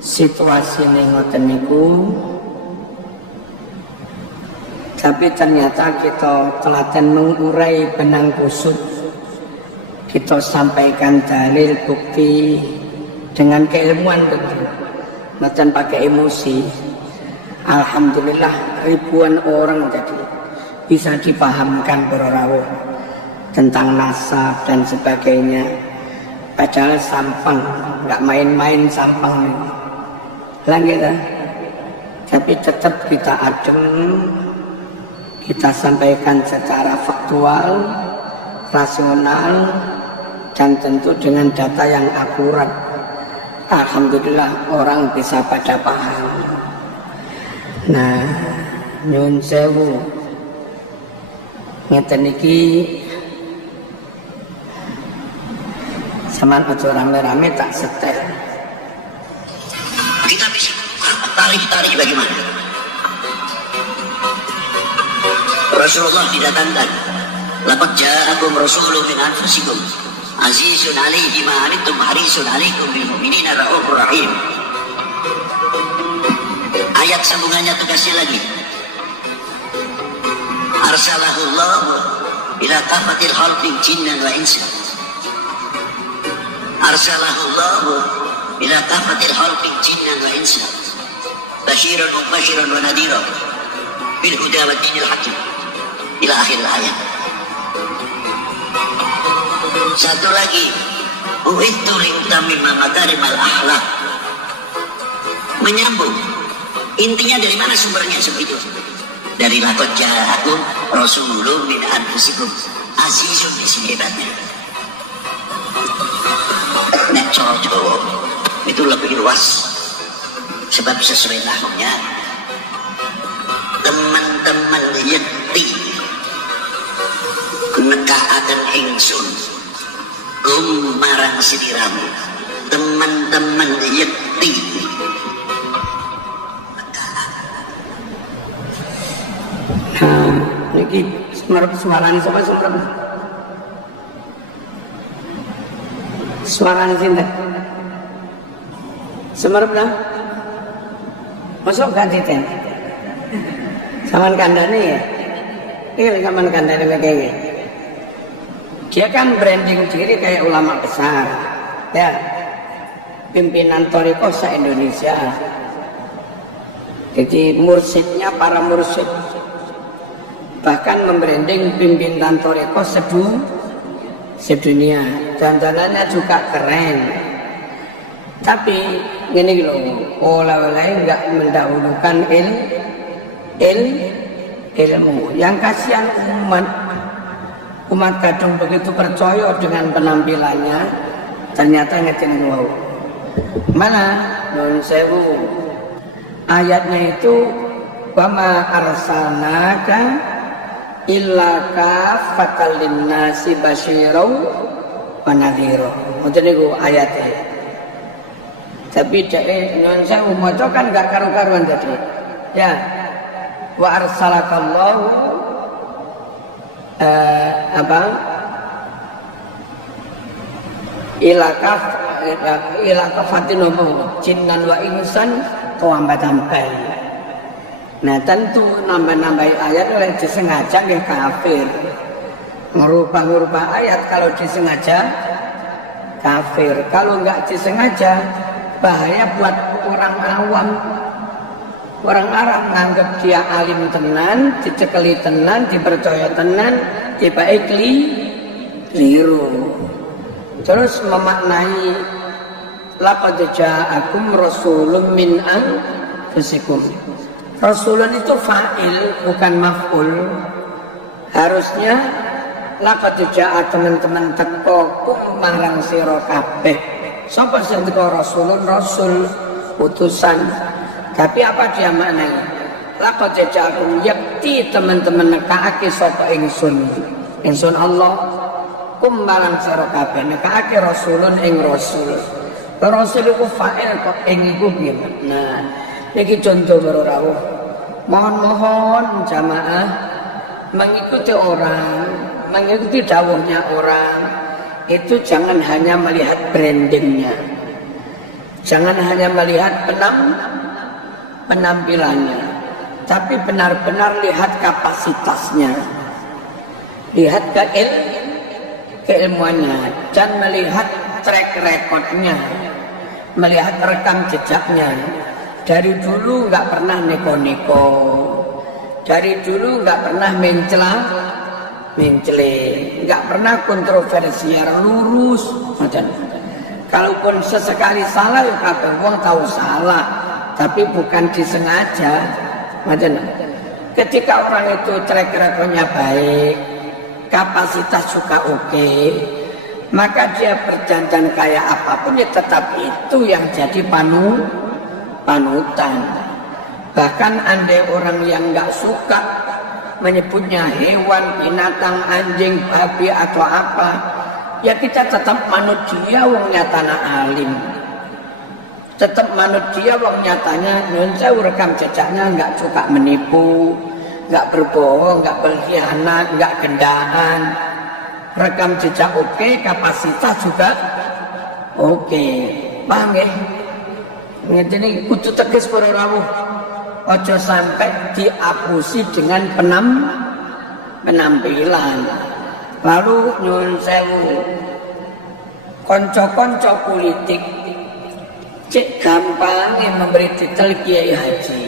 situasi ngoten niku, tapi ternyata kita telaten mengurai benang kusut, kita sampaikan dalil bukti dengan keilmuan betul, bukan pakai emosi. Alhamdulillah ribuan orang jadi bisa dipahamkan para rawuh tentang nasab dan sebagainya. Padahal sampang, nggak main-main sampang ini. Lanjut, tapi tetap kita adem, kita sampaikan secara faktual, rasional, dan tentu dengan data yang akurat. Alhamdulillah orang bisa pada paham. Nah, nyun sewu, ngeten iki sampean aja rame-rame tak setel. Kita bisa tarik bagaimana? Rasulullah didatangkan. Laqad ja'akum rasulun min anfusikum azizun 'alaihi ma 'anittum harisun 'alaikum bil mu'minina raufur rahim. Ayat sambungannya tegasnya lagi. Arsalahullah ila kafatil khalqi jinnan wa insan. Arsalahullah ila kafatil khalqi jinnan wa insan. Basyiran wa mubasyiran wa nadhiran bil huda wa dinil hakim. Ila akhir ayat. Satu lagi, uhitu liutamimma makarimal akhlak. Menyambung. Intinya dari mana sumbernya seperti itu? Dari laqad ja'akum rasulun min anfusikum azizun bismillahi. Nek cowok itu lebih luas, sebab sesuai nahmunya teman-teman yakti nekaaken ingsun marang sediramu, teman-teman yakti. Nah, niki semerep suarane sapa semerep? Suarane sinten? Semerep lah. Masuk ganti ten. Saman kandane ya. Iki saman kandane kayaknya. Dia kan branding diri kayak ulama besar. Ya. Pimpinan Thariqah se-Indonesia. Jadi mursyidnya para mursyid. Bahkan membranding pimpinan Thariqah sedunia. Dandanannya juga keren. Tapi gini loh, oleh-oleh nggak mendahulukan ilmu. Yang kasihan umat kadung begitu percaya dengan penampilannya, ternyata ngecen wow. Mana nun sewu ayatnya itu wama arsalnaka illa kafatan linnasi basyirau wa nadhira. Ngoten niku ayate. Tapi dhek nyuwun sewu maca kan gak karu-karuan tadi. Ya. Wa arsalakallahu ila kafatin jinnan wa insan tambahan. Nah tentu nambah-nambahi ayat oleh disengaja nggih kafir. Ngerubah-ngerubah ayat kalau disengaja kafir. Kalau enggak disengaja bahaya buat orang awam. Orang Arab nganggap dia alim tenan, dicekeli tenan, dipercaya tenan, tiba-tiba keliru. Terus memaknai laqad ja'akum rasulun min anfusikum. Rasulun itu fa'il bukan maf'ul. Harusnya laqad ja'a teman-teman teko kum marang sira kabeh. Sapa sing teko rasulun rasul utusan. Tapi apa dia maknanya? Laqad ja'akum yakti teman-teman nekake sapa ingsun. Ingsun Allah kum marang sira kabeh nekake rasulun ing rasul. Rasul iku fa'il kok ing iku piye? Nah, iki contoh para rawuh. Mohon-mohon jamaah mengikuti orang, mengikuti dawuhnya orang. Itu jangan hanya melihat brandingnya. Jangan hanya melihat penampilannya, tapi benar-benar lihat kapasitasnya, lihat keilmuannya, dan melihat track recordnya, melihat rekam jejaknya. Dari dulu nggak pernah neko-neko, dari dulu nggak pernah mencela, nggak pernah kontroversial, lurus. Kalaupun sesekali salah, ya kabeh wong tahu salah, tapi bukan disengaja. Ketika orang itu track recordnya baik, kapasitas juga oke, maka dia berdandan kayak apapun ya tetap itu yang jadi panutan. Bahkan andai orang yang nggak suka menyebutnya hewan, binatang, anjing, babi atau apa, ya kita tetap manut dia, wong nyatana alim. Tetap manut dia, wong nyatanya nyun sewu rekam jejaknya nggak suka menipu, nggak berbohong, nggak berkhianat, nggak gendaan. Rekam jejak oke, kapasitas juga oke. Paham ya? Ini kudu tegas para rawuh. Ojo sampai diapusi dengan penampilan. Lalu nyun sewu konco-konco politik cek gampangnya memberi titel kiai haji.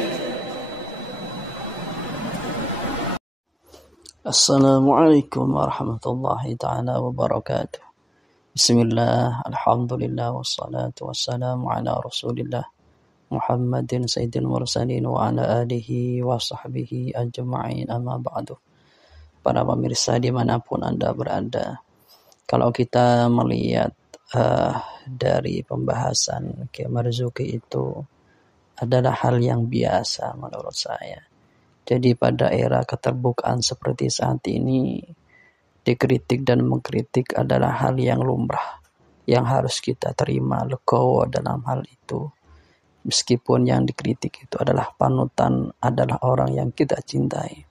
Assalamualaikum warahmatullahi ta'ala wabarakatuh. Bismillah, alhamdulillah, wassalatu wassalamu ala rasulillah Muhammadin sayyidil mursalin wa ala alihi wa sahbihi ajma'in, amma ba'du. Para pemirsa dimanapun Anda berada, kalau kita melihat dari pembahasan Kiai Marzuki itu adalah hal yang biasa menurut saya. Jadi pada era keterbukaan seperti saat ini, dikritik dan mengkritik adalah hal yang lumrah, yang harus kita terima legowo dalam hal itu. Meskipun yang dikritik itu adalah panutan, adalah orang yang kita cintai.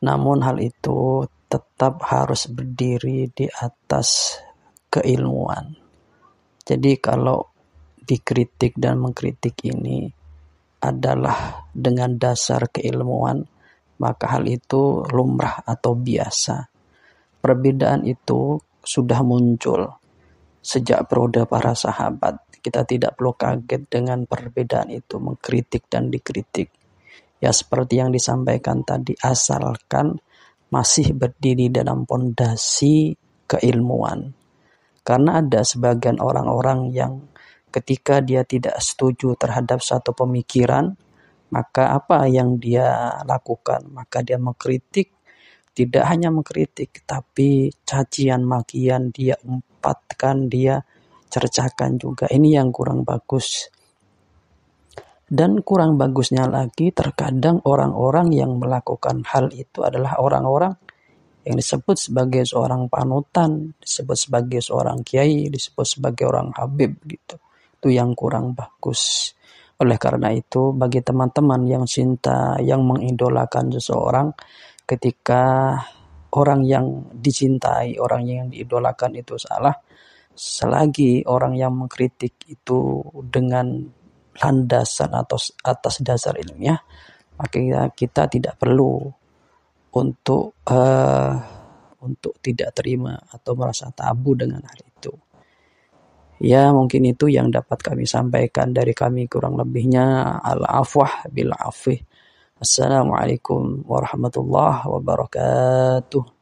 Namun hal itu tetap harus berdiri di atas keilmuan. Jadi kalau dikritik dan mengkritik ini adalah dengan dasar keilmuan, maka hal itu lumrah atau biasa. Perbedaan itu sudah muncul sejak periode para sahabat. Kita tidak perlu kaget dengan perbedaan itu, mengkritik dan dikritik. Ya seperti yang disampaikan tadi, asalkan masih berdiri dalam pondasi keilmuan. Karena ada sebagian orang-orang yang ketika dia tidak setuju terhadap satu pemikiran, maka apa yang dia lakukan? Maka dia mengkritik, tidak hanya mengkritik, tapi cacian makian dia umpatkan, dia cercakan juga. Ini yang kurang bagus. Dan kurang bagusnya lagi, terkadang orang-orang yang melakukan hal itu adalah orang-orang yang disebut sebagai seorang panutan, disebut sebagai seorang kiai, disebut sebagai orang habib gitu. Itu yang kurang bagus. Oleh karena itu, bagi teman-teman yang cinta, yang mengidolakan seseorang, ketika orang yang dicintai, orang yang diidolakan itu salah, selagi orang yang mengkritik itu dengan landasan atau atas dasar ilmiah, maka kita tidak perlu untuk tidak terima atau merasa tabu dengan hal itu. Ya mungkin itu yang dapat kami sampaikan dari kami, kurang lebihnya al-afwah bil afwih. Assalamualaikum warahmatullahi wabarakatuh.